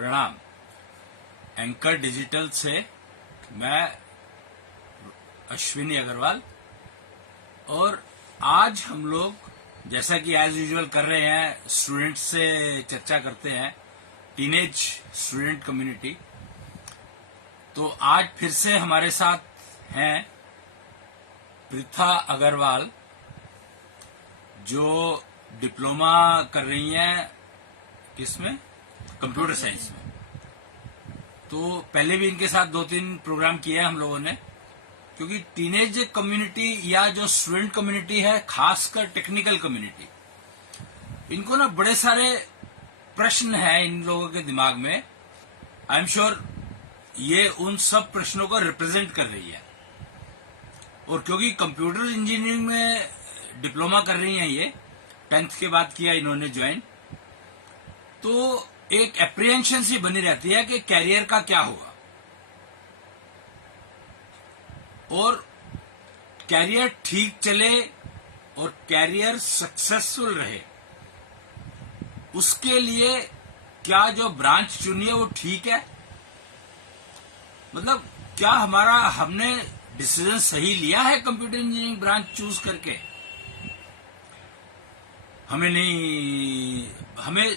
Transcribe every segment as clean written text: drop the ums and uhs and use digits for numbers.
प्रणाम। Anchor digital से मैं अश्विनी अग्रवाल, और आज हम लोग जैसा कि एज यूजुअल कर रहे हैं, स्टूडेंट्स से चर्चा करते हैं, टीनेज स्टूडेंट कम्युनिटी। तो आज फिर से हमारे साथ हैं पृथा अग्रवाल, जो डिप्लोमा कर रही हैं किसमें, कंप्यूटर साइंस में। तो पहले भी इनके साथ 2-3 प्रोग्राम किए हैं हम लोगों ने, क्योंकि टीनेज कम्युनिटी या जो स्टूडेंट कम्युनिटी है, खासकर टेक्निकल कम्युनिटी, इनको ना बड़े सारे प्रश्न हैं इन लोगों के दिमाग में। आई एम श्योर ये उन सब प्रश्नों को रिप्रेजेंट कर रही है। और क्योंकि कंप्यूटर इंजीनियरिंग में डिप्लोमा कर रही हैं, ये 10th के बाद किया इन्होंने ज्वाइन, तो एक एप्रीहेंशन सी बनी रहती है कि कैरियर का क्या होगा, और कैरियर ठीक चले और कैरियर सक्सेसफुल रहे, उसके लिए क्या जो ब्रांच चुनी है वो ठीक है। मतलब क्या हमने डिसीजन सही लिया है कंप्यूटर इंजीनियरिंग ब्रांच चूज करके। हमें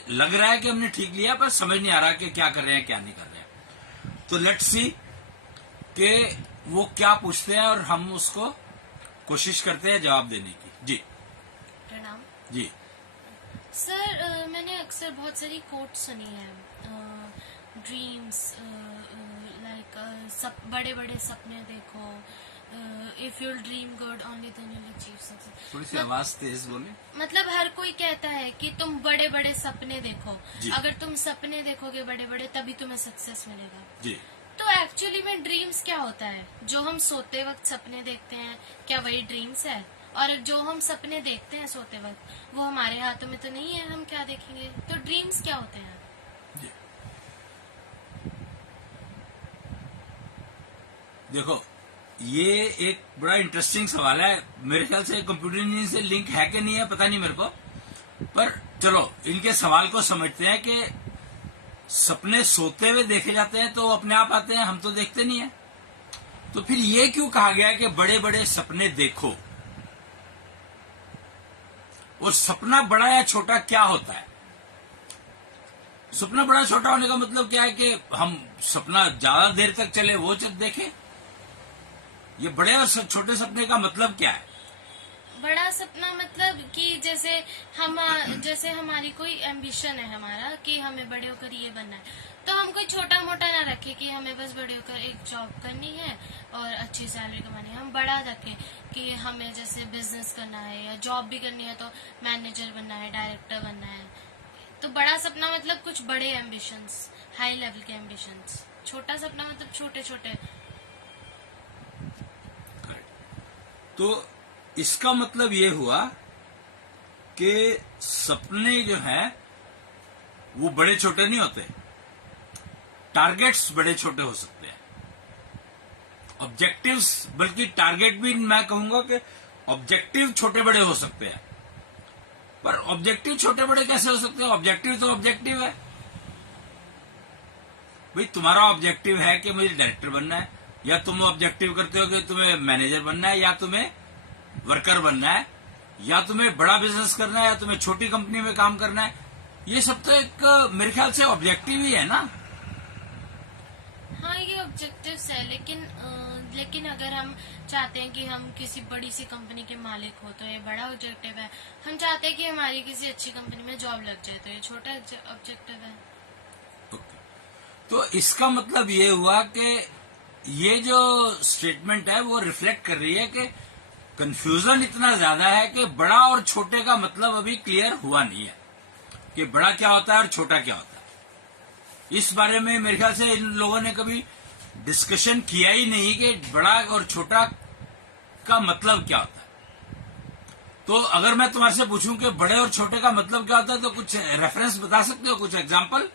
लग रहा है कि हमने ठीक लिया, पर समझ नहीं आ रहा कि क्या कर रहे हैं क्या नहीं कर रहे हैं। तो लेट्स सी कि वो क्या पूछते हैं और हम उसको कोशिश करते हैं जवाब देने की। जी प्रणाम जी। सर, मैंने अक्सर बहुत सारी कोट सुनी है, ड्रीम्स लाइक बड़े बड़े सपने देखो, if you'll dream good only then you'll achieve success. थोड़ी सी आवाज तेज बोले। मतलब हर कोई कहता है कि तुम बड़े बड़े सपने देखो, जी। अगर तुम सपने देखोगे बड़े बड़े तभी तुम्हें सक्सेस मिलेगा। जी। तो एक्चुअली में ड्रीम्स क्या होता है? जो हम सोते वक्त सपने देखते हैं, क्या वही ड्रीम्स है? और जो हम सपने देखते हैं सोते वक्त, वो हमारे हाथों में तो नहीं है, हम क्या देखेंगे। तो ड्रीम्स क्या होते हैं? जी। देखो, ये एक बड़ा इंटरेस्टिंग सवाल है। मेरे ख्याल से कंप्यूटर इंजीनियरिंग से लिंक है कि नहीं है पता नहीं मेरे को, पर चलो इनके सवाल को समझते हैं कि सपने सोते हुए देखे जाते हैं तो अपने आप आते हैं, हम तो देखते नहीं है। तो फिर ये क्यों कहा गया है कि बड़े बड़े सपने देखो? और सपना बड़ा या छोटा क्या होता है? सपना बड़ा छोटा होने का मतलब क्या है कि हम सपना ज्यादा देर तक चले वो देखें। ये बड़े और छोटे सपने का मतलब क्या है? बड़ा सपना मतलब कि जैसे हमारी कोई एम्बिशन है हमारा कि हमें बड़े होकर ये बनना है, तो हम कोई छोटा मोटा ना रखें कि हमें बस बड़े होकर एक जॉब करनी है और अच्छी सैलरी कमानी है। हम बड़ा रखें कि हमें जैसे बिजनेस करना है या जॉब भी करनी है तो मैनेजर बनना है, डायरेक्टर बनना है। तो बड़ा सपना मतलब कुछ बड़े एम्बिशंस, हाई लेवल के एम्बिशंस। छोटा सपना मतलब छोटे छोटे। तो इसका मतलब ये हुआ कि सपने जो हैं वो बड़े छोटे नहीं होते, टारगेट्स बड़े छोटे हो सकते हैं, ऑब्जेक्टिव्स, बल्कि टारगेट भी मैं कहूंगा कि ऑब्जेक्टिव छोटे बड़े हो सकते हैं। पर ऑब्जेक्टिव छोटे बड़े कैसे हो सकते हैं? ऑब्जेक्टिव तो ऑब्जेक्टिव है। भाई तुम्हारा ऑब्जेक्टिव है कि मुझे डायरेक्टर बनना है, या तुम ऑब्जेक्टिव करते हो कि तुम्हें मैनेजर बनना है, या तुम्हें वर्कर बनना है, या तुम्हें बड़ा बिजनेस करना है, या तुम्हें छोटी कंपनी में काम करना है। ये सब तो एक मेरे ख्याल से ऑब्जेक्टिव ही है ना। हाँ, ये ऑब्जेक्टिव्स है, लेकिन अगर हम चाहते हैं कि हम किसी बड़ी सी कंपनी के मालिक हो तो ये बड़ा ऑब्जेक्टिव है। हम चाहते हैं कि हमारी किसी अच्छी कंपनी में जॉब लग जाए तो ये छोटा ऑब्जेक्टिव है। तो इसका मतलब ये हुआ कि ये जो स्टेटमेंट है वो रिफ्लेक्ट कर रही है कि कंफ्यूजन इतना ज्यादा है कि बड़ा और छोटे का मतलब अभी क्लियर हुआ नहीं है कि बड़ा क्या होता है और छोटा क्या होता है। इस बारे में मेरे ख्याल से इन लोगों ने कभी डिस्कशन किया ही नहीं कि बड़ा और छोटा का मतलब क्या होता है। तो अगर मैं तुम्हारे से पूछूं कि बड़े और छोटे का मतलब क्या होता है, तो कुछ रेफरेंस बता सकते हो, कुछ एग्जांपल?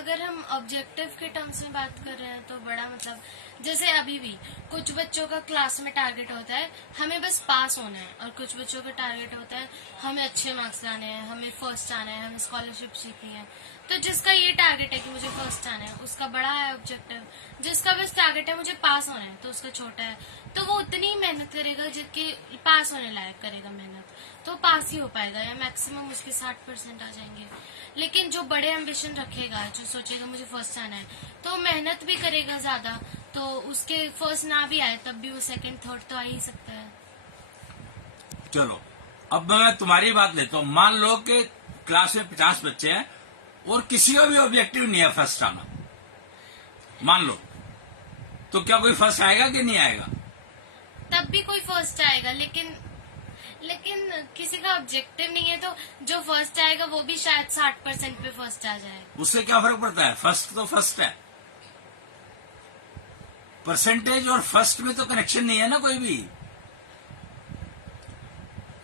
अगर हम ऑब्जेक्टिव के टर्म्स में बात कर रहे हैं तो बड़ा मतलब जैसे अभी भी कुछ बच्चों का क्लास में टारगेट होता है हमें बस पास होना है, और कुछ बच्चों का टारगेट होता है हमें अच्छे मार्क्स लाने हैं, हमें फर्स्ट आना है, हमें स्कॉलरशिप जीतनी है। तो जिसका ये टारगेट है कि मुझे फर्स्ट आना है उसका बड़ा है ऑब्जेक्टिव, जिसका बस टारगेट है मुझे पास होना है तो उसका छोटा है। तो वो उतनी ही मेहनत करेगा जितनी पास होने लायक करेगा मेहनत, तो पास ही हो पाएगा या मैक्सिमम उसके 60% आ जाएंगे। लेकिन जो बड़े एम्बिशन रखेगा, जो सोचेगा मुझे फर्स्ट आना है, तो मेहनत भी करेगा ज्यादा, तो उसके फर्स्ट ना भी आए तब भी वो सेकंड थर्ड तो आ ही सकता है। चलो अब मैं तुम्हारी बात लेता हूँ। मान लो कि क्लास में 50 बच्चे हैं और किसी का भी ऑब्जेक्टिव नहीं है फर्स्ट आना, मान लो, तो क्या कोई फर्स्ट आएगा कि नहीं आएगा? तब भी कोई फर्स्ट आएगा, लेकिन किसी का ऑब्जेक्टिव नहीं है तो जो फर्स्ट आएगा वो भी शायद 60% पे फर्स्ट आ जाए। उससे क्या फर्क पड़ता है? फर्स्ट तो फर्स्ट है। परसेंटेज और फर्स्ट में तो कनेक्शन नहीं है ना कोई भी।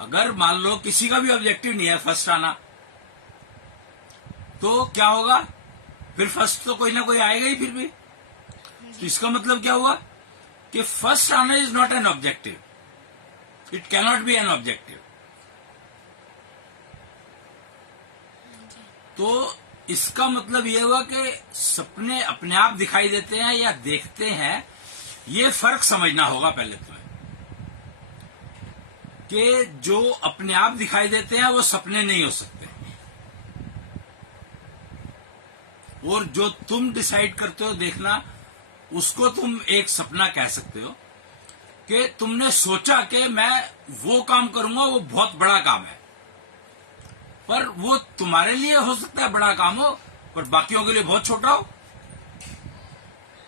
अगर मान लो किसी का भी ऑब्जेक्टिव नहीं है फर्स्ट आना, तो क्या होगा? फिर फर्स्ट तो कोई ना कोई आएगा ही फिर भी। तो इसका मतलब क्या हुआ कि फर्स्ट आना is not an objective, it cannot be an objective. तो इसका मतलब ये हुआ कि सपने अपने आप दिखाई देते हैं या देखते हैं, ये फर्क समझना होगा पहले तो, कि जो अपने आप दिखाई देते हैं वो सपने नहीं हो सकते, और जो तुम डिसाइड करते हो देखना उसको तुम एक सपना कह सकते हो। कि तुमने सोचा कि मैं वो काम करूंगा, वो बहुत बड़ा काम है, पर वो तुम्हारे लिए हो सकता है बड़ा काम हो, पर बाकियों के लिए बहुत छोटा हो।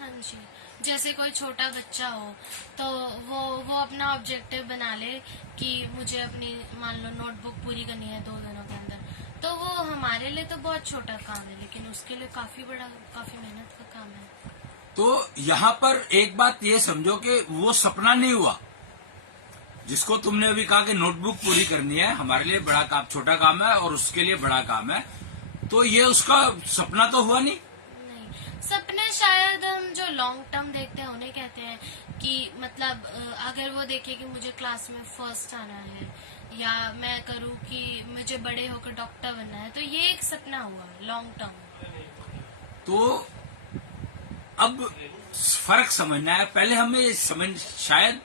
हाँ जी, जैसे कोई छोटा बच्चा हो तो वो अपना ऑब्जेक्टिव बना ले कि मुझे अपनी मान लो नोटबुक पूरी करनी है 2 दिनों के अंदर, तो वो हमारे लिए तो बहुत छोटा काम है, लेकिन उसके लिए काफी मेहनत का काम है। तो यहाँ पर एक बात ये समझो कि वो सपना नहीं हुआ जिसको तुमने अभी कहा कि नोटबुक पूरी करनी है, हमारे लिए बड़ा काम, छोटा काम है और उसके लिए बड़ा काम है, तो ये उसका सपना तो हुआ नहीं। सपने शायद हम जो लॉन्ग टर्म देखते हैं उन्हें कहते हैं कि मतलब अगर वो देखे कि मुझे क्लास में फर्स्ट आना है, या मैं करूँ कि मुझे बड़े होकर डॉक्टर बनना है, तो ये एक सपना हुआ लॉन्ग टर्म। तो अब फर्क समझना है। पहले हमें ये समझ, शायद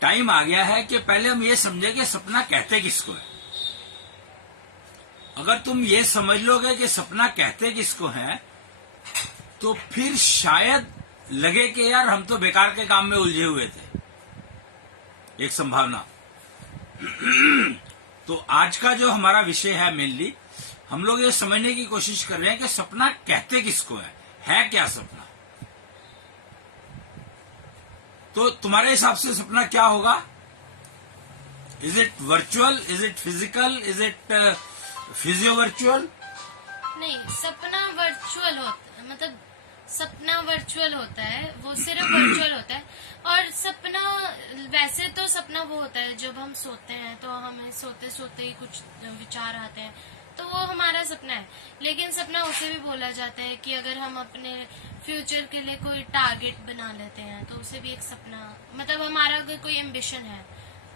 टाइम आ गया है कि पहले हम ये समझे कि सपना कहते किसको है। अगर तुम ये समझ लोगे कि सपना कहते किसको है, तो फिर शायद लगे कि यार हम तो बेकार के काम में उलझे हुए थे, एक संभावना। तो आज का जो हमारा विषय है मेनली, हम लोग ये समझने की कोशिश कर रहे हैं कि सपना कहते किसको है क्या सपना। तो तुम्हारे हिसाब से सपना क्या होगा? Is it virtual, is it physical, is it physio virtual? नहीं, सपना वर्चुअल होता, मतलब सपना वर्चुअल होता है, वो सिर्फ वर्चुअल होता है। और सपना वैसे तो सपना वो होता है जब हम सोते हैं तो हमें सोते सोते ही कुछ विचार आते हैं, तो वो हमारा सपना है। लेकिन सपना उसे भी बोला जाता है कि अगर हम अपने फ्यूचर के लिए कोई टारगेट बना लेते हैं तो उसे भी एक सपना, मतलब हमारा अगर कोई एम्बिशन है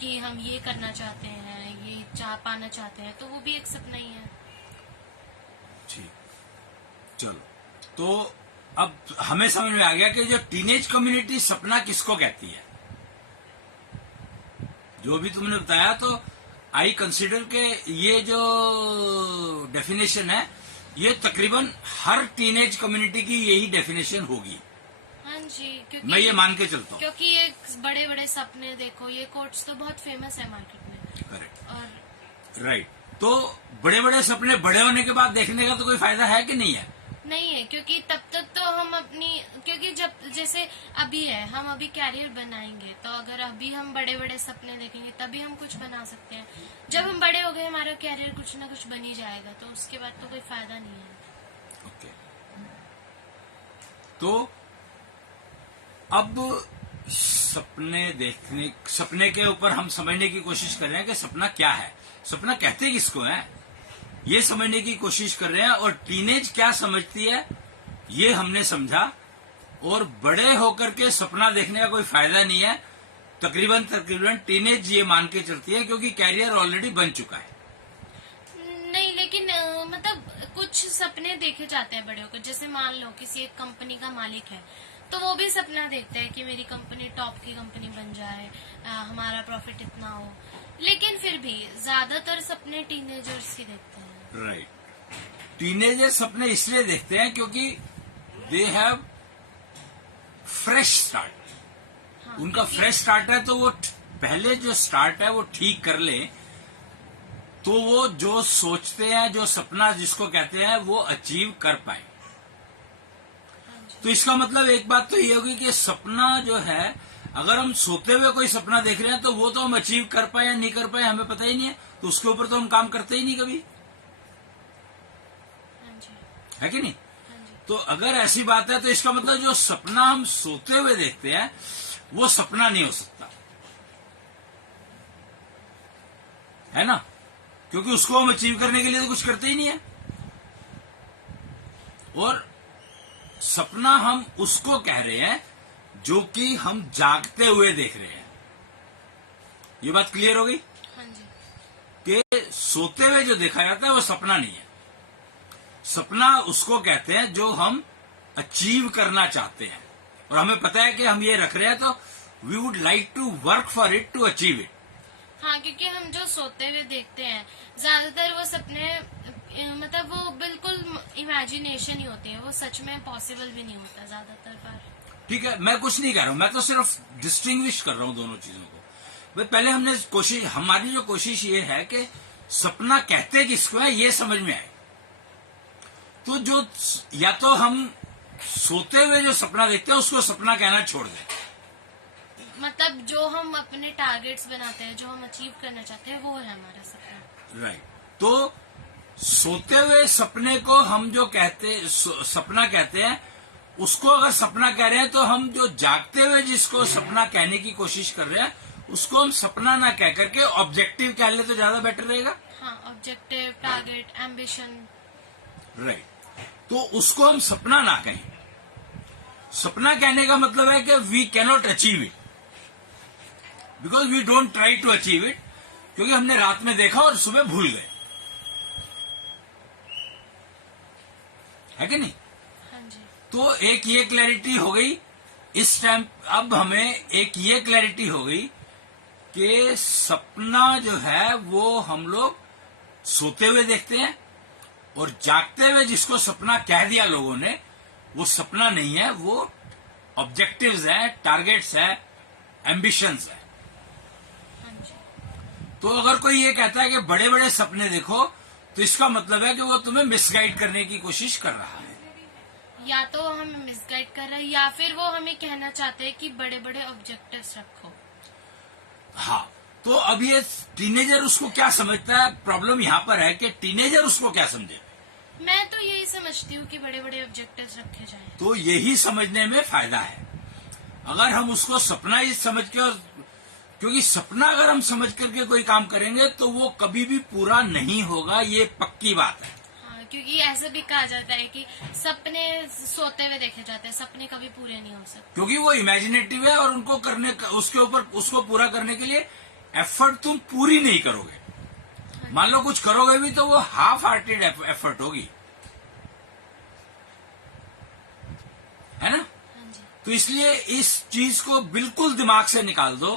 कि हम ये करना चाहते हैं, ये पाना चाहते हैं, तो वो भी एक सपना ही है। ठीक, चलो, तो अब हमें समझ में आ गया कि जो टीनेज कम्युनिटी सपना किसको कहती है। जो भी तुमने बताया, तो आई कंसिडर के ये जो डेफिनेशन है, ये तकरीबन हर टीनेज कम्युनिटी की यही डेफिनेशन होगी। हाँ जी, क्योंकि मैं ये मान के चलता हूँ, क्योंकि ये बड़े बड़े सपने देखो, ये कोट्स तो बहुत फेमस है मार्केट में। करेक्ट, और राइट। तो बड़े बड़े सपने बड़े होने के बाद देखने का तो कोई फायदा है कि नहीं है? नहीं है, क्योंकि तब तक तो हम अपनी, क्योंकि जब जैसे अभी है, हम अभी कैरियर बनाएंगे, तो अगर अभी हम बड़े बड़े सपने देखेंगे तभी हम कुछ बना सकते हैं। जब हम बड़े हो गए, हमारा कैरियर कुछ ना कुछ बन ही जाएगा, तो उसके बाद तो कोई फायदा नहीं है। ओके, तो अब सपने के ऊपर हम समझने की कोशिश कर रहे हैं कि सपना क्या है, सपना कहते किसको है। ये समझने की कोशिश कर रहे हैं, और टीनेज क्या समझती है ये हमने समझा। और बड़े होकर के सपना देखने का कोई फायदा नहीं है, तकरीबन टीनेज ये मान के चलती है, क्योंकि कैरियर ऑलरेडी बन चुका है। नहीं, लेकिन मतलब कुछ सपने देखे जाते हैं बड़े होकर। जैसे मान लो किसी एक कंपनी का मालिक है, तो वो भी सपना देखते हैं कि मेरी कंपनी टॉप की कंपनी बन जाए, हमारा प्रॉफिट इतना हो। लेकिन फिर भी ज्यादातर सपने टीनेजर्स ही देखते हैं। राइट, टीनेजर सपने इसलिए देखते हैं क्योंकि दे हैव फ्रेश स्टार्ट। हाँ, उनका फ्रेश स्टार्ट है, तो वो पहले जो स्टार्ट है वो ठीक कर ले, तो वो जो सोचते हैं, जो सपना जिसको कहते हैं, वो अचीव कर पाए। तो इसका मतलब एक बात तो ये होगी कि सपना जो है, अगर हम सोते हुए कोई सपना देख रहे हैं तो वो तो हम अचीव कर पाए या नहीं कर पाए हमें पता ही नहीं है, तो उसके ऊपर तो हम काम करते ही नहीं कभी, है कि नहीं? तो अगर ऐसी बात है तो इसका मतलब जो सपना हम सोते हुए देखते हैं वो सपना नहीं हो सकता, है ना? क्योंकि उसको हम अचीव करने के लिए तो कुछ करते ही नहीं है। और सपना हम उसको कह रहे हैं जो कि हम जागते हुए देख रहे हैं। ये बात क्लियर हो गई? हाँ जी। कि सोते हुए जो देखा जाता है वो सपना नहीं है। सपना उसको कहते हैं जो हम अचीव करना चाहते हैं, और हमें पता है कि हम ये रख रहे हैं, तो we would like to work for it to achieve it. हाँ, क्योंकि हम जो सोते हुए देखते हैं ज्यादातर वो सपने मतलब वो बिल्कुल इमेजिनेशन ही होती है, वो सच में पॉसिबल भी नहीं होता ज्यादातर बार। ठीक है, मैं कुछ नहीं कह रहा हूं, मैं तो सिर्फ डिस्टिंग्विश कर रहा हूं दोनों चीजों को। भाई पहले हमने हमारी जो कोशिश ये है कि सपना कहते किसको है ये समझ में आए। तो जो या तो हम सोते हुए जो सपना देखते हैं उसको सपना कहना छोड़ दें, मतलब जो हम अपने टारगेट्स बनाते हैं, जो हम अचीव करना चाहते हैं, वो है हमारा सपना। राइट। तो सोते हुए सपने को हम जो सपना कहते हैं, उसको अगर सपना कह रहे हैं, तो हम जो जागते हुए जिसको सपना कहने की कोशिश कर रहे हैं उसको हम सपना ना कह करके ऑब्जेक्टिव कह ले तो ज्यादा बेटर रहेगा। हाँ, ऑब्जेक्टिव, टारगेट, एम्बिशन। राइट। तो उसको हम सपना ना कहें। सपना कहने का मतलब है कि we cannot achieve it because we don't try to achieve it, क्योंकि हमने रात में देखा और सुबह भूल गए, है कि नहीं? हाँ जी। तो एक ये क्लैरिटी हो गई इस टाइम। अब हमें एक ये क्लैरिटी हो गई कि सपना जो है वो हम लोग सोते हुए देखते हैं, और जागते हुए जिसको सपना कह दिया लोगों ने वो सपना नहीं है, वो ऑब्जेक्टिव्स है, टारगेट्स है, एम्बिशंस है। हाँ जी। तो अगर कोई ये कहता है कि बड़े बड़े सपने देखो, तो इसका मतलब है कि वो तुम्हें मिसगाइड करने की कोशिश कर रहा है। या तो हम मिसगाइड कर रहे हैं, या फिर वो हमें कहना चाहते हैं कि बड़े बड़े ऑब्जेक्टिव्स रखो। हाँ, तो अब ये टीनेजर उसको क्या समझता है, प्रॉब्लम यहाँ पर है कि टीनेजर उसको क्या समझे। मैं तो यही समझती हूँ कि बड़े बड़े ऑब्जेक्टिव्स रखे जाएं। तो यही समझने में फायदा है। अगर हम उसको सपना ही समझ के, और क्योंकि सपना अगर हम समझ करके कोई काम करेंगे तो वो कभी भी पूरा नहीं होगा, ये पक्की बात है। हाँ, क्योंकि ऐसे भी कहा जाता है कि सपने सोते हुए देखे जाते हैं, सपने कभी पूरे नहीं हो सकते, क्योंकि वो इमेजिनेटिव है, और उनको करने उसके ऊपर उसको पूरा करने के लिए एफर्ट तुम पूरी नहीं करोगे। मान लो कुछ करोगे भी तो वो हाफ हार्टेड एफर्ट होगी, है ना? हाँ जी। तो इसलिए इस चीज को बिल्कुल दिमाग से निकाल दो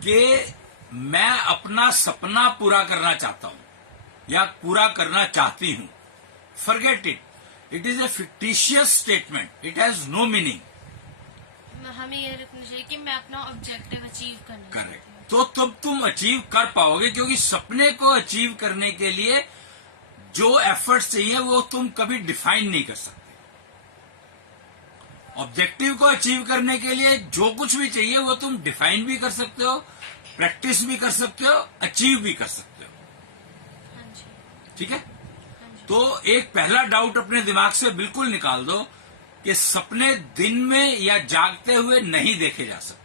कि मैं अपना सपना पूरा करना चाहता हूं या पूरा करना चाहती हूं। Forget it, it is a fictitious statement, it has no meaning. हमें ये रखना चाहिए कि मैं अपना ऑब्जेक्टिव अचीव करना चाहती हूँ। करेक्ट। तो तब तुम अचीव कर पाओगे, क्योंकि सपने को अचीव करने के लिए जो एफर्ट्स चाहिए वो तुम कभी डिफाइन नहीं कर सकते। ऑब्जेक्टिव को अचीव करने के लिए जो कुछ भी चाहिए वो तुम डिफाइन भी कर सकते हो, प्रैक्टिस भी कर सकते हो, अचीव भी कर सकते हो। हाँ जी। ठीक है? हाँ जी। तो एक पहला डाउट अपने दिमाग से बिल्कुल निकाल दो कि सपने दिन में या जागते हुए नहीं देखे जा सकते,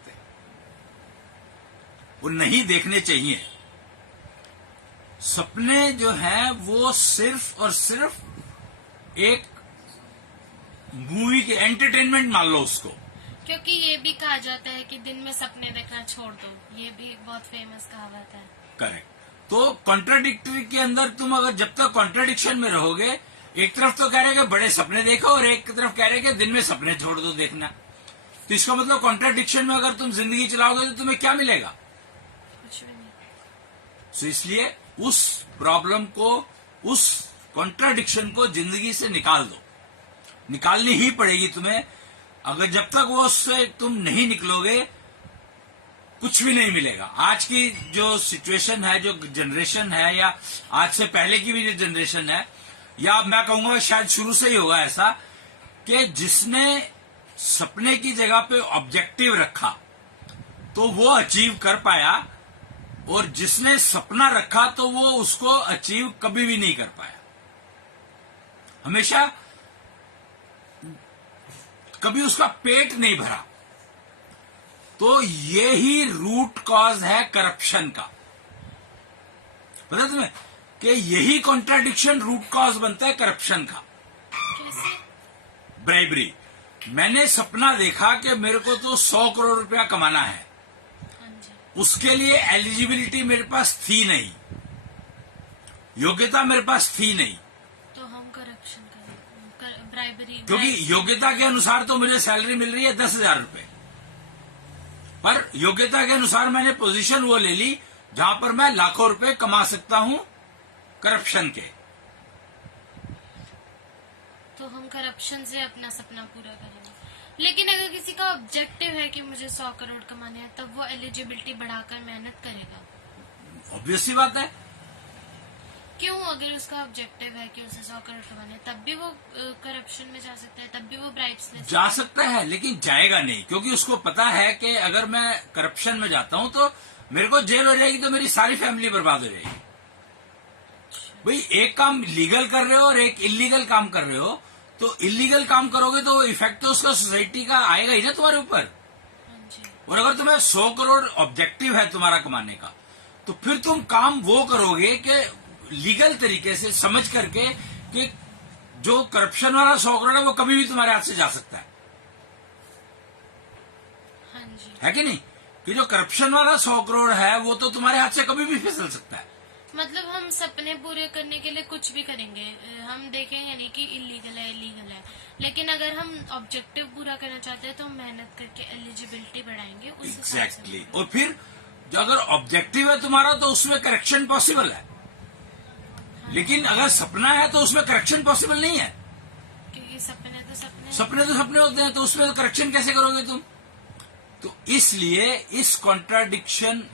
वो नहीं देखने चाहिए। सपने जो हैं वो सिर्फ और सिर्फ एक मूवी के एंटरटेनमेंट मान लो उसको। क्योंकि ये भी कहा जाता है कि दिन में सपने देखना छोड़ दो, ये भी एक बहुत फेमस कहावत है। करेक्ट। तो कॉन्ट्राडिक्टरी के अंदर तुम अगर जब तक कॉन्ट्राडिक्शन में रहोगे, एक तरफ तो कह रहे कि बड़े सपने देखो और एक तरफ कह रहे कि दिन में सपने छोड़ दो देखना, तो इसका मतलब कॉन्ट्राडिक्शन में अगर तुम जिंदगी चलाओगे तो तुम्हें क्या मिलेगा? कुछ भी नहीं। तो इसलिए उस प्रॉब्लम को, उस कॉन्ट्राडिक्शन को जिंदगी से निकाल दो, निकालनी ही पड़ेगी तुम्हें। अगर जब तक वो उससे तुम नहीं निकलोगे कुछ भी नहीं मिलेगा। आज की जो सिचुएशन है, जो जनरेशन है, या आज से पहले की भी जो जनरेशन है, या मैं कहूंगा शायद शुरू से ही होगा ऐसा, कि जिसने सपने की जगह पे ऑब्जेक्टिव रखा तो वो अचीव कर पाया, और जिसने सपना रखा तो वो उसको अचीव कभी भी नहीं कर पाया। हमेशा कभी उसका पेट नहीं भरा। तो ये ही रूट कॉज है करप्शन का। पता तुम्हें कि यही कॉन्ट्राडिक्शन रूट कॉज बनता है करप्शन का। कैसे? ब्राइबरी। मैंने सपना देखा कि मेरे को तो 100 करोड़ रुपया कमाना है, हाँ जी। उसके लिए एलिजिबिलिटी मेरे पास थी नहीं, योग्यता मेरे पास थी नहीं, तो हम करप्शन करें, ब्राइबरी। क्योंकि योग्यता के अनुसार तो मुझे सैलरी मिल रही है 10,000 रुपए, पर योग्यता के अनुसार मैंने पोजीशन वो ले ली जहां पर मैं लाखों रुपए कमा सकता हूं करप्शन के। तो हम करप्शन से अपना सपना पूरा करेंगे। लेकिन अगर किसी का ऑब्जेक्टिव है कि मुझे 100 करोड़ कमाने हैं, तब वो एलिजिबिलिटी बढ़ाकर मेहनत करेगा। ऑब्वियस सी बात है। क्यों? अगर उसका ऑब्जेक्टिव है कि उसे 100 करोड़ कमाने हैं, तब भी वो करप्शन में जा सकता है, तब भी वो ब्राइब्स ले जा सकता है, लेकिन जाएगा नहीं, क्योंकि उसको पता है कि अगर मैं करप्शन में जाता हूं तो मेरे को जेल हो जाएगी, तो मेरी सारी फैमिली बर्बाद हो जाएगी। भाई एक काम लीगल कर रहे हो और एक इलीगल काम कर रहे हो, तो इलीगल काम करोगे तो इफेक्ट तो उसका सोसाइटी का आएगा ही ना तुम्हारे ऊपर। हाँ जी। और अगर तुम्हें 100 करोड़ ऑब्जेक्टिव है तुम्हारा कमाने का, तो फिर तुम काम वो करोगे कि लीगल तरीके से समझ करके कि जो करप्शन वाला 100 करोड़ है वो कभी भी तुम्हारे हाथ से जा सकता है। हाँ जी। है कि नहीं? कि जो करप्शन वाला 100 करोड़ है वो तो तुम्हारे हाथ से कभी भी फिसल सकता है। मतलब हम सपने पूरे करने के लिए कुछ भी करेंगे, हम देखेंगे नहीं कि इलीगल है इलीगल है, लेकिन अगर हम ऑब्जेक्टिव पूरा करना चाहते हैं तो हम मेहनत करके एलिजिबिलिटी बढ़ाएंगे उस हिसाब से। एग्जैक्टली। और फिर जो अगर ऑब्जेक्टिव है तुम्हारा तो उसमें करेक्शन पॉसिबल है, लेकिन अगर सपना है तो उसमें करेक्शन पॉसिबल नहीं है, क्योंकि सपने तो सपने सपने होते हैं, तो उसमें करेक्शन कैसे करोगे तुम? तो इसलिए इस कॉन्ट्राडिक्शन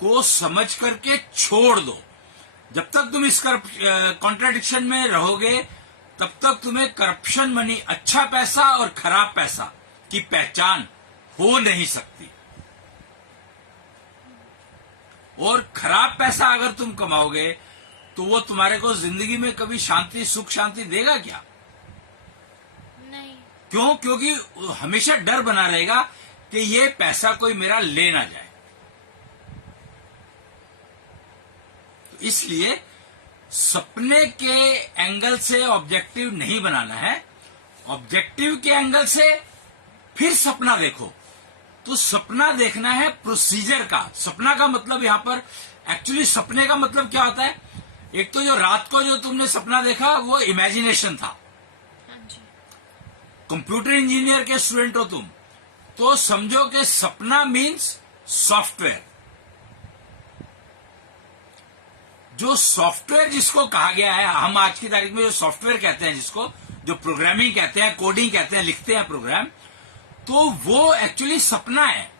को समझ करके छोड़ दो। जब तक तुम इस कॉन्ट्राडिक्शन में रहोगे तब तक तुम्हें करप्शन मनी, अच्छा पैसा और खराब पैसा की पहचान हो नहीं सकती। और खराब पैसा अगर तुम कमाओगे तो वो तुम्हारे को जिंदगी में कभी शांति, सुख शांति देगा क्या? नहीं। क्यों? क्योंकि हमेशा डर बना रहेगा कि ये पैसा कोई मेरा ले ना जाए। तो इसलिए सपने के एंगल से ऑब्जेक्टिव नहीं बनाना है, ऑब्जेक्टिव के एंगल से फिर सपना देखो। तो सपना देखना है प्रोसीजर का। सपना का मतलब यहां पर एक्चुअली सपने का मतलब क्या होता है? एक तो जो रात को जो तुमने सपना देखा वो इमेजिनेशन था। हाँ जी। कंप्यूटर इंजीनियर के स्टूडेंट हो तुम, तो समझो कि सपना मीन्स सॉफ्टवेयर। जो सॉफ्टवेयर जिसको कहा गया है, हम आज की तारीख में जो सॉफ्टवेयर कहते हैं, जिसको जो प्रोग्रामिंग कहते हैं, कोडिंग कहते हैं, लिखते हैं प्रोग्राम, तो वो एक्चुअली सपना है।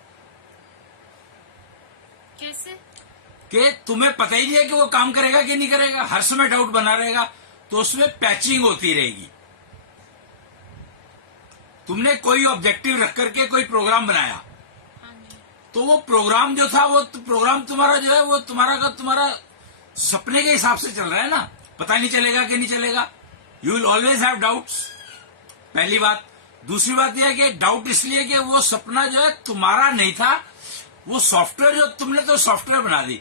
कैसे? कि तुम्हें पता ही नहीं है कि वो काम करेगा कि नहीं करेगा, हर समय डाउट बना रहेगा, तो उसमें पैचिंग होती रहेगी। तुमने कोई ऑब्जेक्टिव रख करके कोई प्रोग्राम बनाया, हाँ जी। तो वो प्रोग्राम जो था, वो प्रोग्राम तुम्हारा जो है वो तुम्हारा सपने के हिसाब से चल रहा है ना। पता नहीं चलेगा कि नहीं चलेगा। You will always have doubts, पहली बात। दूसरी बात यह है कि डाउट इसलिए कि वो सपना जो है तुम्हारा नहीं था, वो सॉफ्टवेयर जो तुमने तो सॉफ्टवेयर बना दी,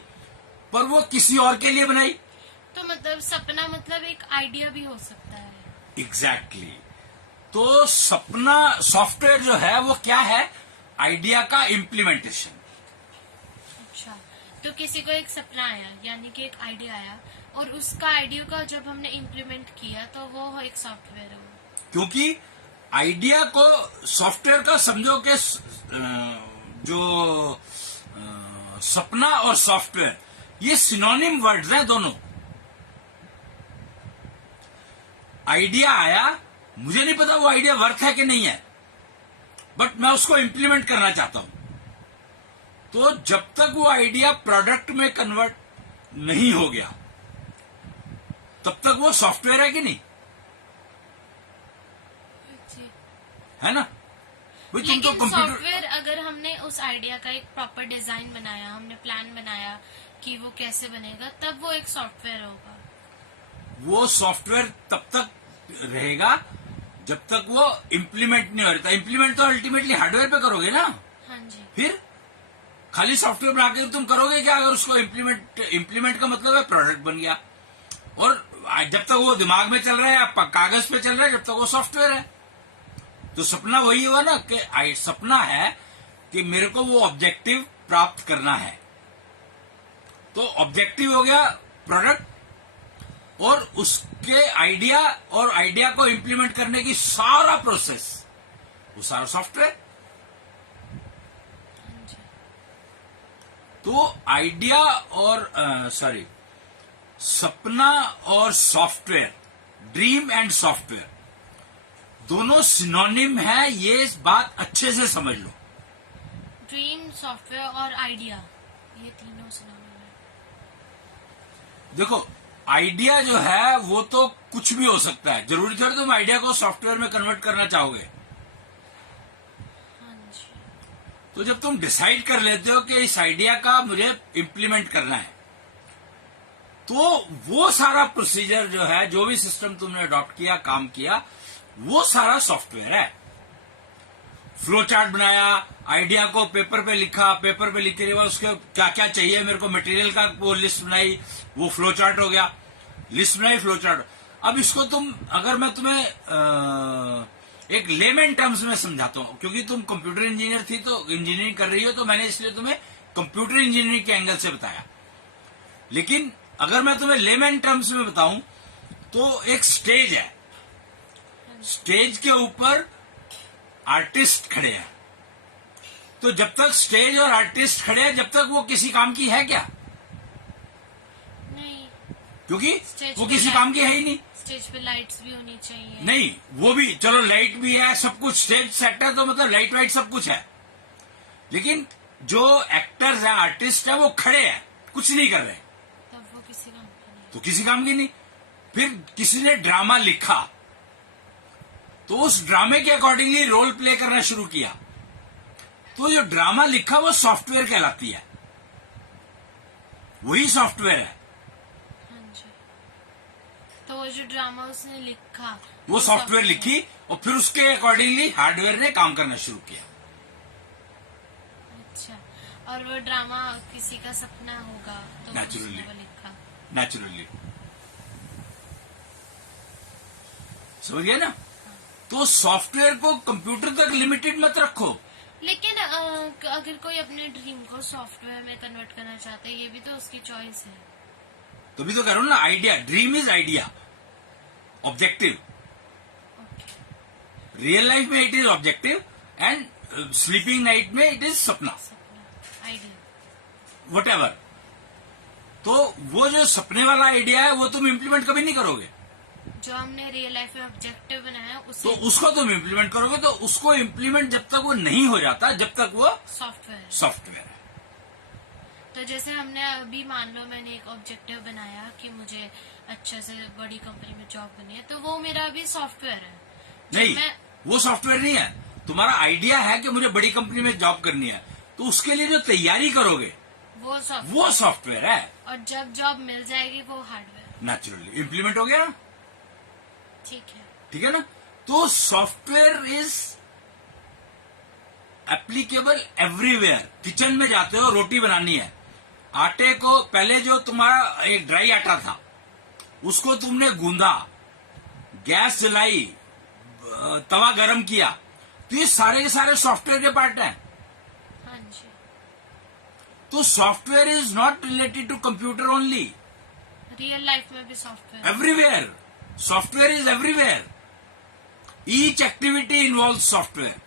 पर वो किसी और के लिए बनाई। तो मतलब सपना मतलब एक आइडिया भी हो सकता है। एग्जैक्टली तो सपना सॉफ्टवेयर जो है वो क्या है, आइडिया का इम्प्लीमेंटेशन। अच्छा, तो किसी को एक सपना आया यानी कि एक आइडिया आया और उसका आइडिया का जब हमने इम्प्लीमेंट किया तो वो एक सॉफ्टवेयर हो। क्योंकि आइडिया को सॉफ्टवेयर का समझो कि जो सपना और सॉफ्टवेयर ये सिनोनिम वर्ड्स हैं दोनों। आइडिया आया, मुझे नहीं पता वो आइडिया वर्थ है कि नहीं है, बट मैं उसको इंप्लीमेंट करना चाहता हूं। तो जब तक वो आइडिया प्रोडक्ट में कन्वर्ट नहीं हो गया तब तक वो सॉफ्टवेयर है कि नहीं, जी। है ना भाई। तुम तो लेकिन कंप्यूटर, सॉफ्टवेयर अगर हमने उस आइडिया का एक प्रॉपर डिजाइन बनाया, हमने प्लान बनाया कि वो कैसे बनेगा, तब वो एक सॉफ्टवेयर होगा। वो सॉफ्टवेयर तब तक रहेगा जब तक वो इम्प्लीमेंट नहीं हो रहा। इम्प्लीमेंट तो अल्टीमेटली हार्डवेयर पे करोगे ना। हाँ जी। फिर खाली सॉफ्टवेयर बना के तुम करोगे क्या, अगर उसको इम्प्लीमेंट का मतलब है प्रोडक्ट बन गया। और जब तक वो दिमाग में चल रहा है या कागज पे चल रहा है, जब तक वो सॉफ्टवेयर है। तो सपना वही हुआ ना कि सपना है कि मेरे को वो ऑब्जेक्टिव प्राप्त करना है। तो ऑब्जेक्टिव हो गया प्रोडक्ट, और उसके आइडिया और आइडिया को इंप्लीमेंट करने की सारा प्रोसेस, वो सारा सॉफ्टवेयर। हाँ जी। तो आइडिया और सपना और सॉफ्टवेयर, ड्रीम एंड सॉफ्टवेयर दोनों सिनोनिम है, ये बात अच्छे से समझ लो। ड्रीम, सॉफ्टवेयर और आइडिया, ये तीनों सिनोनिम है। देखो आइडिया जो है वो तो कुछ भी हो सकता है, जरूरी थोड़ी तुम आइडिया को सॉफ्टवेयर में कन्वर्ट करना चाहोगे। हाँ जी। तो जब तुम डिसाइड कर लेते हो कि इस आइडिया का मुझे इम्प्लीमेंट करना है, तो वो सारा प्रोसीजर जो है, जो भी सिस्टम तुमने अडॉप्ट किया, काम किया, वो सारा सॉफ्टवेयर है। फ्लो चार्ट बनाया, आइडिया को पेपर पे लिखा, पेपर पे लिखने के बाद उसके क्या क्या चाहिए मेरे को, मटेरियल का वो लिस्ट बनाई, वो फ्लो चार्ट हो गया। लिस्ट बनाई, फ्लो चार्ट। अब इसको तुम, अगर मैं तुम्हें एक लेमन टर्म्स में समझाता हूं, क्योंकि तुम कंप्यूटर इंजीनियर थी तो इंजीनियरिंग कर रही हो, तो मैंने इसलिए तुम्हें कंप्यूटर इंजीनियरिंग के एंगल से बताया। लेकिन अगर मैं तुम्हें लेमन टर्म्स में बताऊं तो एक स्टेज है, स्टेज के ऊपर आर्टिस्ट खड़े हैं। तो जब तक स्टेज और आर्टिस्ट खड़े हैं, जब तक वो किसी काम की है क्या? नहीं, क्योंकि स्टेज वो पे किसी लाइट- काम की है ही नहीं। स्टेज पे लाइट्स भी होनी चाहिए। नहीं, वो भी चलो, लाइट भी है, सब कुछ, स्टेज सेट है तो मतलब लाइट वाइट सब कुछ है। लेकिन जो एक्टर्स हैं, आर्टिस्ट है, वो खड़े हैं, कुछ नहीं कर रहे, तब वो किसी काम का नहीं। तो किसी काम की नहीं। फिर किसी ने ड्रामा लिखा तो उस ड्रामे के अकॉर्डिंगली रोल प्ले करना शुरू किया, तो जो ड्रामा लिखा वो सॉफ्टवेयर कहलाती है, वही सॉफ्टवेयर है। हाँ जी। तो वो जो ड्रामा उसने लिखा, वो सॉफ्टवेयर लिखी और फिर उसके अकॉर्डिंगली हार्डवेयर ने काम करना शुरू किया। अच्छा, और वो ड्रामा किसी का सपना होगा तो Naturally. उसने वो लिखा। नेचुरली, समझ गए ना। तो सॉफ्टवेयर को कंप्यूटर तक लिमिटेड मत रखो। लेकिन अगर कोई अपने ड्रीम को सॉफ्टवेयर में कन्वर्ट करना चाहता है, ये भी तो उसकी चॉइस है। तो भी तो कह रहा हूं ना, idea, dream is idea, objective. Okay. Real life में it is objective and sleeping night में इट इज सपना, सपना, आइडिया। What ever. तो वो जो सपने वाला आइडिया है वो तुम इम्प्लीमेंट कभी नहीं करोगे, जो हमने रियल लाइफ में ऑब्जेक्टिव बनाया उसे तो उसको तुम इम्प्लीमेंट करोगे। तो उसको इम्प्लीमेंट जब तक वो नहीं हो जाता, जब तक वो सॉफ्टवेयर। सॉफ्टवेयर है। तो जैसे हमने अभी, मान लो मैंने एक ऑब्जेक्टिव बनाया कि मुझे अच्छे से बड़ी कंपनी में जॉब करनी है, तो वो मेरा अभी सॉफ्टवेयर है। जब नहीं, मैं वो सॉफ्टवेयर नहीं है। तुम्हारा आइडिया है कि मुझे बड़ी कंपनी में जॉब करनी है, तो उसके लिए जो तैयारी करोगे वो सॉफ्टवेयर है। और जब जॉब मिल जाएगी वो हार्डवेयर। नेचुरली इम्प्लीमेंट हो गया ना, ठीक है। ठीक है ना। तो software is applicable everywhere. Kitchen में जाते हो, रोटी बनानी है, आटे को पहले जो तुम्हारा एक ड्राई आटा था उसको तुमने गूंदा, गैस जलाई, तवा गरम किया, तो ये सारे के सारे सॉफ्टवेयर के पार्ट हैं। हाँ जी। तो software is not related to computer only, real life में भी software everywhere software is everywhere. Each activity involve software.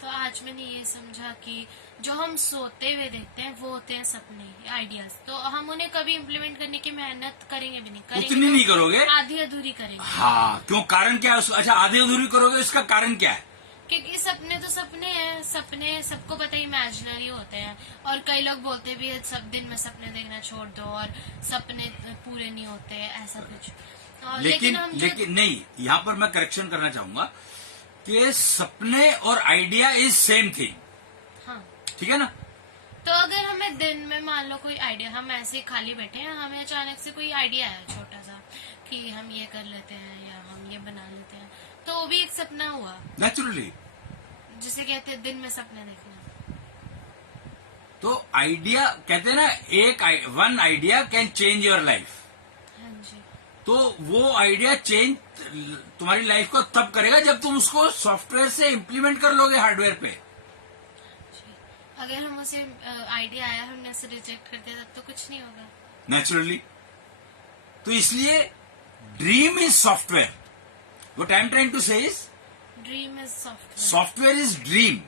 तो आज मैंने ये समझा कि जो हम सोते हुए देखते हैं वो होते हैं सपने, आइडियाज। तो हम उन्हें कभी इम्प्लीमेंट करने की मेहनत करेंगे भी नहीं, करेंगे उतनी नहीं करोगे, आधी अधूरी करेंगे। हाँ, क्यों? कारण क्या है? अच्छा, आधी अधूरी करोगे, इसका कारण क्या है? क्योंकि सपने तो सपने हैं, सपने सबको पता है इमेजिनरी होते हैं, और कई लोग बोलते भी है सब दिन में सपने देखना छोड़ दो और सपने पूरे नहीं होते, ऐसा कुछ। लेकिन नहीं, यहाँ पर मैं करेक्शन करना चाहूंगा कि सपने और आइडिया इज सेम थिंग। हाँ, ठीक है ना? तो अगर हमें दिन में मान लो कोई आइडिया, हम ऐसे खाली बैठे हैं, हमें अचानक से कोई आइडिया आया छोटा सा कि हम ये कर लेते हैं या हम ये बना लेते हैं, तो वो भी एक सपना हुआ, नेचुरली। जिसे कहते हैं दिन में सपने देखना। तो आइडिया कहते हैं ना, one idea can change your life. हाँ जी। तो वो आइडिया चेंज तुम्हारी लाइफ को तब करेगा जब तुम उसको सॉफ्टवेयर से इम्प्लीमेंट कर लोगे हार्डवेयर पे। जी। अगर हम उसे आइडिया आया, हमने उसे रिजेक्ट कर दिया, तब तो कुछ नहीं होगा। नेचुरली। तो इसलिए dream is software. What I am trying to say is dream is software. Software is dream.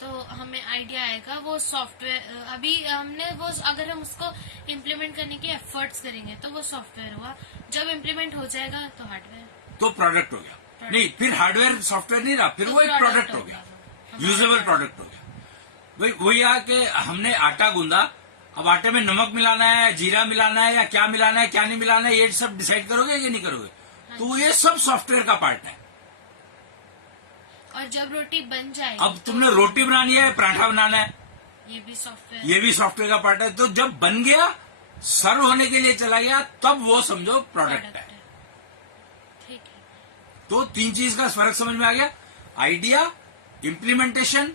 तो हमें आइडिया आएगा, वो सॉफ्टवेयर अभी हमने वो, अगर हम उसको इम्प्लीमेंट करने की एफर्ट्स करेंगे तो वो सॉफ्टवेयर हुआ, जब इम्प्लीमेंट हो जाएगा तो हार्डवेयर, तो प्रोडक्ट हो गया। नहीं, फिर हार्डवेयर सॉफ्टवेयर नहीं रहा, फिर तो वो एक प्रोडक्ट हो गया, यूजेबल प्रोडक्ट हो गया। वही आ कि हमने आटा गूंदा, अब आटे में नमक मिलाना है, जीरा मिलाना है, या क्या मिलाना है, क्या नहीं मिलाना है, ये सब डिसाइड करोगे कि नहीं करोगे? तो ये सब सॉफ्टवेयर का पार्ट है। और जब रोटी बन जाएगी, अब तुमने रोटी बनानी है, पराठा बनाना है, ये भी सॉफ्टवेयर, ये भी सॉफ्टवेयर का पार्ट है। तो जब बन गया, सर्व होने के लिए चला गया, तब वो समझो प्रोडक्ट है। ठीक है। तो तीन चीज का फर्क समझ में आ गया, idea, implementation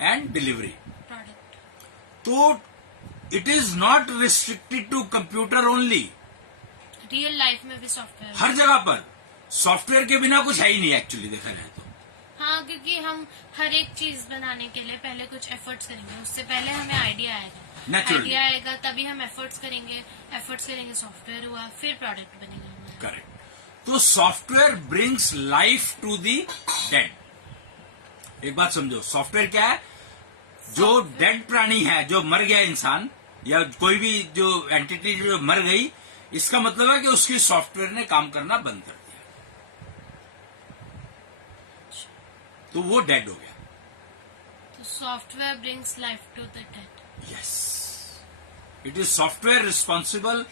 and delivery. Product. तो it is not restricted to computer only. Real life में भी सॉफ्टवेयर, हर जगह पर सॉफ्टवेयर के बिना कुछ है ही नहीं, एक्चुअली देखा जाए तो। हाँ, क्योंकि हम हर एक चीज बनाने के लिए पहले कुछ एफर्ट्स करेंगे, उससे पहले हमें आइडिया आएगा, Naturally. आइडिया आएगा तभी हम एफर्ट्स करेंगे, सॉफ्टवेयर हुआ, फिर प्रोडक्ट बनेगा हमारा। करेक्ट। तो software brings life to the dead. एक बात समझो, सॉफ्टवेयर क्या है? जो डेड प्राणी है, जो मर गया इंसान या कोई भी जो एंटिटी जो मर गई, इसका मतलब है कि उसकी सॉफ्टवेयर ने काम करना बंद कर दिया, तो वो डेड हो गया। तो software brings life to the dead. Yes, it is software responsible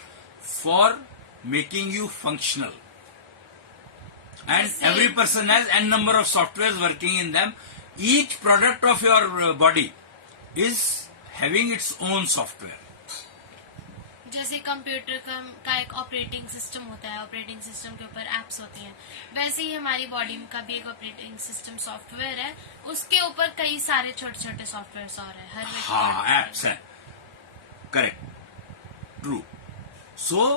for making you functional, and every person has n number of softwares working in them. Each product of your body is having its own software. जैसे computer का एक operating system होता है, operating system के ऊपर apps होती हैं, वैसे ही हमारी बॉडी का भी एक ऑपरेटिंग सिस्टम सॉफ्टवेयर है, उसके ऊपर कई सारे छोटे छोटे सॉफ्टवेयर और है, हर हाँ, एप्स है। Correct, true. सो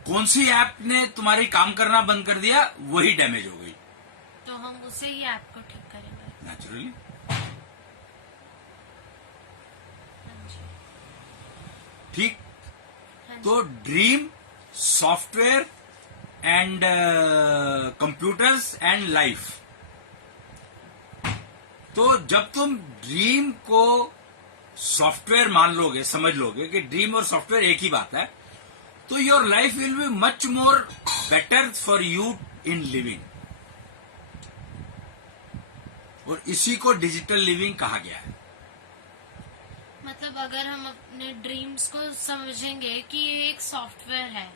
कौन सी ऐप ने तुम्हारी काम करना बंद कर दिया, वही डैमेज हो गई, तो हम उसे ही ऐप को ठीक करेंगे। नेचुरली। हाँ जी। ठीक। हाँ जी। तो dream, software and computers and life. तो जब तुम ड्रीम को सॉफ्टवेयर मान लोगे, समझ लोगे कि ड्रीम और सॉफ्टवेयर एक ही बात है, तो your life will be much more better for you in living. और इसी को डिजिटल लिविंग कहा गया है। मतलब अगर हम अपने ड्रीम्स को समझेंगे कि ये एक सॉफ्टवेयर है,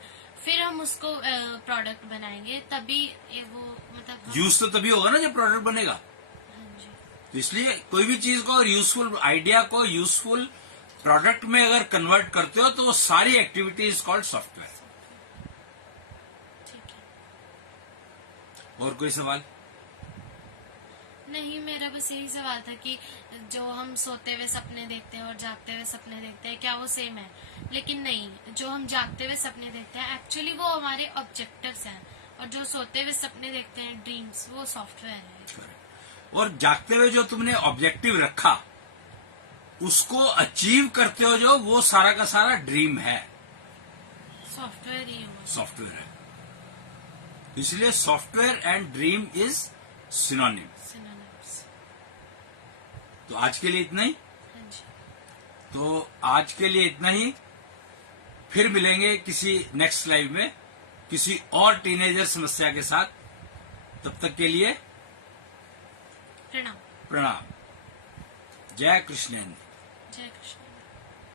फिर हम उसको प्रोडक्ट बनाएंगे, तभी ये वो मतलब यूज तो तभी होगा ना जब प्रोडक्ट बनेगा। हाँ जी। तो इसलिए कोई भी चीज को, यूजफुल आइडिया को यूजफुल प्रोडक्ट में अगर कन्वर्ट करते हो, तो वो सारी एक्टिविटी इज कॉल्ड सॉफ्टवेयर। ठीक है। और कोई सवाल? नहीं, मेरा बस यही सवाल था कि जो हम सोते हुए सपने देखते हैं और जागते हुए सपने देखते हैं, क्या वो सेम है? लेकिन नहीं, जो हम जागते हुए सपने देखते हैं एक्चुअली वो हमारे ऑब्जेक्टिव्स हैं, और जो सोते हुए सपने देखते हैं ड्रीम्स, वो सॉफ्टवेयर है। और जागते हुए जो तुमने ऑब्जेक्टिव रखा उसको अचीव करते हो जो, वो सारा का सारा ड्रीम है, सॉफ्टवेयर ही हुआ। सॉफ्टवेयर है। इसलिए software and dream is synonym. Synonyms। तो आज के लिए इतना ही। हाँ जी। तो आज के लिए इतना ही, फिर मिलेंगे किसी नेक्स्ट लाइव में किसी और टीनेजर समस्या के साथ। तब तक के लिए प्रणाम। प्रणाम। जय कृष्ण। जय कृष्ण।